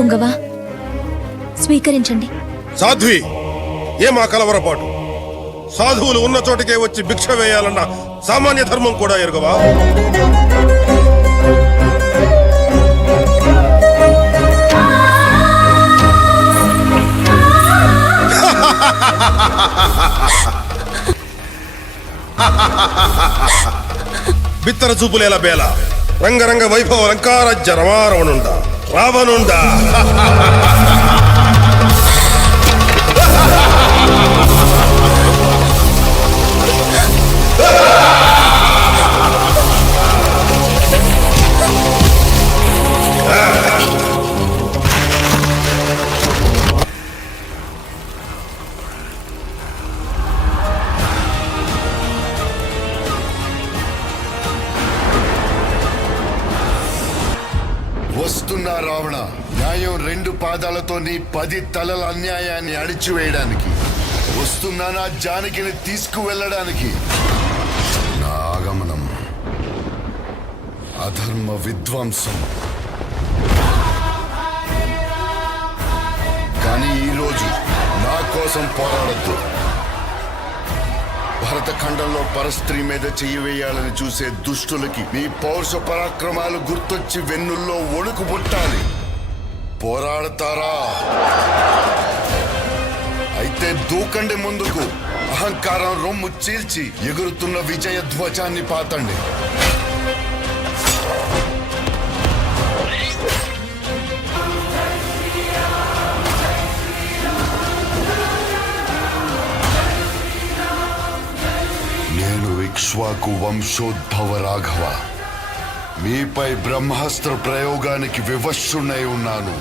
పుంగవ స్వీకరించండి. సాధ్వి ఏమా కలవరపాటు? సాధువులు ఉన్న చోటికే వచ్చి భిక్ష వేయాలన్న సామాన్య ధర్మం కూడా ఎరుగవా? బిత్తర చూపులేల బేల రంగరంగ వైభవ లంకారాజ్య రమారవణుండా రావణుండా. వస్తున్నా రావణ, న్యాయం 2 పాదాలతో నీ 10 తలల అన్యాయాన్ని అణిచివేయడానికి వస్తున్నా. నా జానకిని తీసుకువెళ్ళడానికి. నా ఆగమనం అధర్మ విధ్వంసం. కానీ ఈరోజు నా కోసం పోరాడద్దు. భరతఖండంలో పరస్త్రీ మీద చెయ్యి వేయాలని చూసే దుష్టులకి మీ పౌరుష పరాక్రమాలు గుర్తొచ్చి వెన్నుల్లో వణుకు పుట్టాలి. పోరాడతారా? అయితే దూకండి ముందుకు. అహంకారం రొమ్ము చీల్చి ఎగురుతున్న విజయ ధ్వజాన్ని పాతండి. నేను ఇక్ష్వాకు వంశోద్భవ రాఘవ. మీపై బ్రహ్మాస్త్ర ప్రయోగానికి వివశుణ్ణై ఉన్నాను.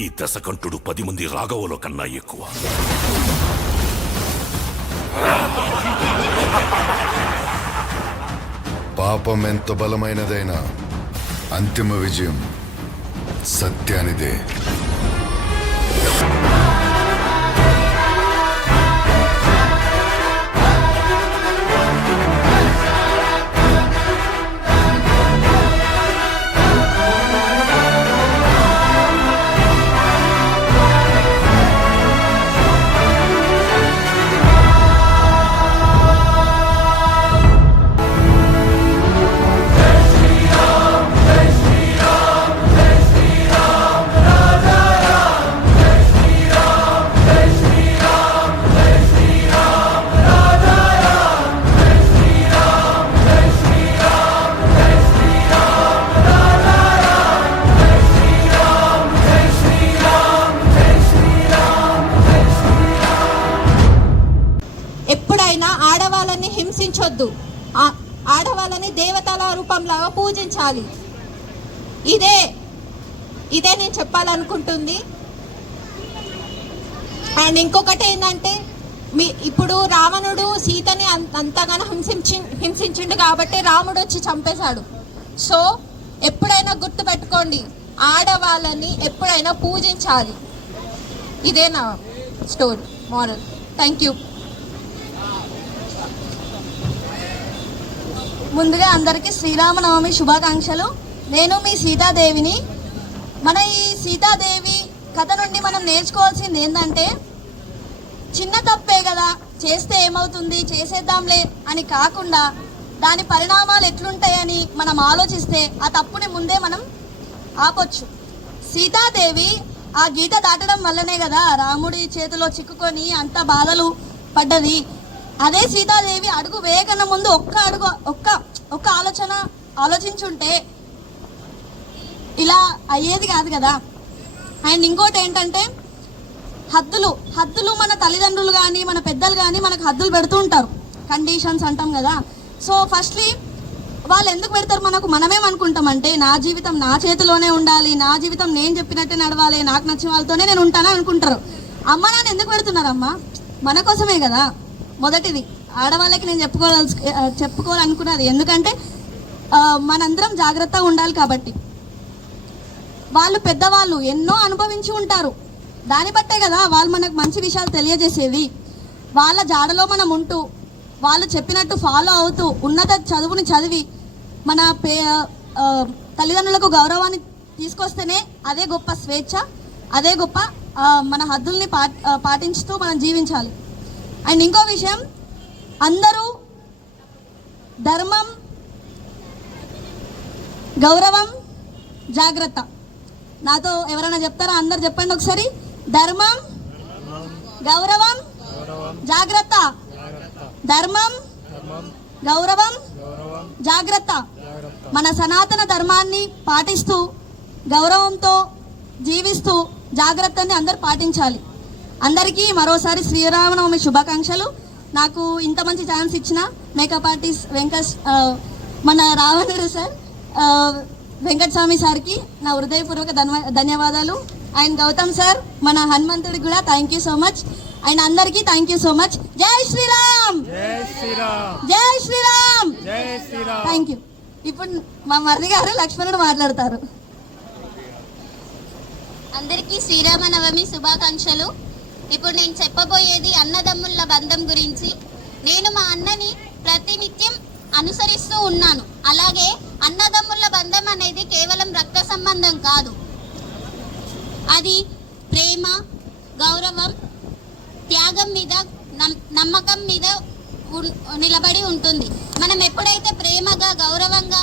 ఈ దశకంఠుడు 10 మంది రాఘవుల కన్నా ఎక్కువ. పాపం ఎంత బలమైనదైనా అంతిమ విజయం సత్యానిదే. ఎప్పుడైనా ఆడవాళ్ళని హింసించొద్దు. ఆడవాళ్ళని దేవతల రూపంలాగా పూజించాలి. ఇదే నేను చెప్పాలనుకుంటుంది. అండ్ ఇంకొకటి ఏంటంటే, ఇప్పుడు రావణుడు సీతని అంతగానో హింసించిండు కాబట్టి రాముడు వచ్చి చంపేశాడు. సో ఎప్పుడైనా గుర్తు పెట్టుకోండి, ఆడవాళ్ళని ఎప్పుడైనా పూజించాలి. ఇదే నా స్టోరీ మోరల్. Thank you. ముందుగా అందరికీ శ్రీరామనవమి శుభాకాంక్షలు. నేను మీ సీతాదేవిని. మన ఈ సీతాదేవి కథ నుండి మనం నేర్చుకోవాల్సింది ఏంటంటే, చిన్న తప్పే కదా, చేస్తే ఏమవుతుంది, చేసేద్దాంలే అని కాకుండా దాని పరిణామాలు ఎట్లుంటాయని మనం ఆలోచిస్తే ఆ తప్పుని ముందే మనం ఆపొచ్చు. సీతాదేవి ఆ గీత దాటడం వల్లనే కదా రాముడి చేతిలో చిక్కుకొని అంత బాధలు పడ్డది. అదే సీతాదేవి అడుగు వేయకన్నా ముందు ఒక్క ఆలోచించుంటే ఇలా అయ్యేది కాదు కదా. అండ్ ఇంకోటి ఏంటంటే, హద్దులు మన తల్లిదండ్రులు కానీ మన పెద్దలు కానీ మనకు హద్దులు పెడుతూ ఉంటారు, కండిషన్స్ అంటాం కదా. సో ఫస్ట్లీ వాళ్ళు ఎందుకు పెడతారు మనకు? మనమేమనుకుంటామంటే, నా జీవితం నా చేతిలోనే ఉండాలి, నా జీవితం నేను చెప్పినట్టే నడవాలి, నాకు నచ్చిన వాళ్ళతోనే నేను ఉంటానని అనుకుంటారు. అమ్మ నాన్న ఎందుకు పెడుతున్నారమ్మా? మన కోసమే కదా. మొదటిది ఆడవాళ్ళకి నేను చెప్పుకోవాలనుకున్నది, ఎందుకంటే మనందరం జాగ్రత్తగా ఉండాలి కాబట్టి. వాళ్ళు పెద్దవాళ్ళు ఎన్నో అనుభవించి ఉంటారు, దాన్ని బట్టే కదా వాళ్ళు మనకు మంచి విషయాలు తెలియజేసేది. వాళ్ళ జాడలో మనం ఉంటూ వాళ్ళు చెప్పినట్టు ఫాలో అవుతూ ఉన్నత చదువుని చదివి మన తల్లిదండ్రులకు గౌరవాన్ని తీసుకొస్తేనే అదే గొప్ప స్వేచ్ఛ, అదే గొప్ప మన హద్దుల్ని పాటించుతూ మనం జీవించాలి. అండ్ ఇంకో విషయం, అందరూ ధర్మం, గౌరవం, జాగ్రత్త. నాతో ఎవరైనా చెప్తారా? అందరు చెప్పండి ఒకసారి. ధర్మం, గౌరవం, జాగ్రత్త. ధర్మం, గౌరవం, జాగ్రత్త. మన సనాతన ధర్మాన్ని పాటిస్తూ గౌరవంతో జీవిస్తూ జాగ్రత్తని అందరు పాటించాలి. అందరికీ మరోసారి శ్రీరామనవమి శుభాకాంక్షలు. నాకు ఇంత మంచి ఛాన్స్ ఇచ్చిన మేకప్ ఆర్టిస్ట్ మన రావణుడు సార్, వెంకటస్వామి సార్కి నా హృదయపూర్వక ధన్యవాదాలు. అండ్ గౌతమ్ సార్, మన హనుమంతుడికి కూడా thank you so much. And అందరికీ థ్యాంక్ యూ సో మచ్. జై శ్రీరామ్, జై శ్రీరామ్, థ్యాంక్ యూ. ఇప్పుడు మా మరిది గారు లక్ష్మణుడు మాట్లాడతారు. అందరికీ శ్రీరామనవమి శుభాకాంక్షలు. ఇప్పుడు నేను చెప్పబోయేది అన్నదమ్ముల బంధం గురించి. నేను మా అన్నని ప్రతినిత్యం అనుసరిస్తూ ఉన్నాను. అలాగే అన్నదమ్ముల బంధం అనేది కేవలం రక్త సంబంధం కాదు, అది ప్రేమ, గౌరవం, త్యాగం మీద, నమ్మకం మీద నిలబడి ఉంటుంది. మనం ఎప్పుడైతే ప్రేమగా, గౌరవంగా,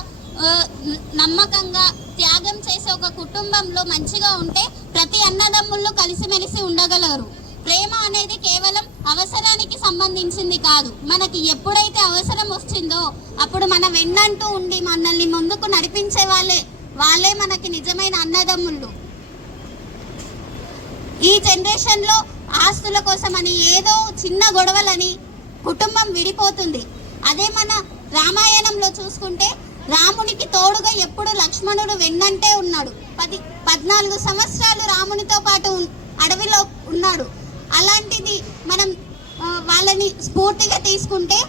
నమ్మకంగా త్యాగం చేసే ఒక కుటుంబంలో మంచిగా ఉంటే ప్రతి అన్నదమ్ముళ్ళు కలిసిమెలిసి ఉండగలరు. ప్రేమ అనేది కేవలం అవసరానికి సంబంధించింది కాదు. మనకి ఎప్పుడైతే అవసరం వచ్చిందో అప్పుడు మన వెన్నంటూ ఉండి మనల్ని ముందుకు నడిపించే వాళ్ళే మనకి నిజమైన అన్నదమ్ముళ్ళు. ఈ జనరేషన్లో ఆస్తుల కోసమని ఏదో చిన్న గొడవలని కుటుంబం విడిపోతుంది. అదే మన రామాయణంలో చూసుకుంటే రామునికి తోడుగా ఎప్పుడు లక్ష్మణుడు వెన్నంటే ఉన్నాడు. 14 సంవత్సరాలు రామునితో పాటు అడవిలో ఉన్నాడు. అలాంటిది మనం వాళ్ళని స్ఫూర్తిగా తీసుకుంటే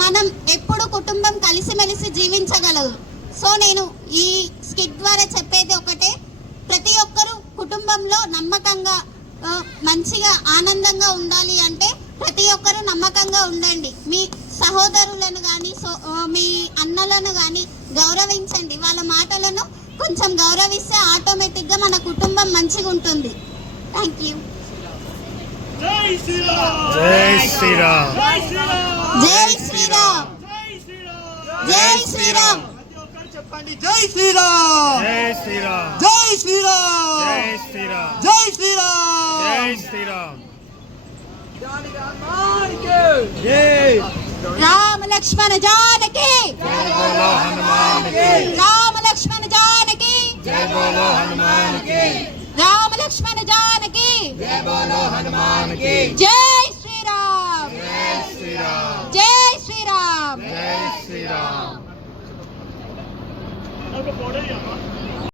మనం ఎప్పుడు కుటుంబం కలిసిమెలిసి జీవించగలదు. సో నేను ఈ స్కిట్ ద్వారా చెప్పేది ఒకటే, ప్రతి ఒక్కరూ కుటుంబంలో నమ్మకంగా మంచిగా ఆనందంగా ఉండాలి అంటే ప్రతి ఒక్కరూ నమ్మకంగా ఉండండి. మీ సహోదరులను కానీ మీ అన్నలను కానీ గౌరవించండి. వాళ్ళ మాటలను కొంచెం గౌరవిస్తే ఆటోమేటిక్గా మన కుటుంబం మంచిగా ఉంటుంది. Thank you. జై శ్రీరామ్, జై శ్రీరామ్, జై శ్రీరామ్, జై శ్రీరామ్. చెప్పండి జై శ్రీరామ్, జై శ్రీరామ్, జై శ్రీరామ్, జై శ్రీరామ్, జై శ్రీరామ్, జై శ్రీరామ్. రామ లక్ష్మణ జానకి, జై బోలో హనుమాన్ కి, రామ లక్ష్మణ జానకి, జై బోలో హనుమాన్ కి, రామ లక్ష్మణ జానకి, జై బోలో హనుమాన్ కి. జై శ్రీరామ్, జై శ్రీరామ్, జై శ్రీరామ్. జై శ్రీరామ్.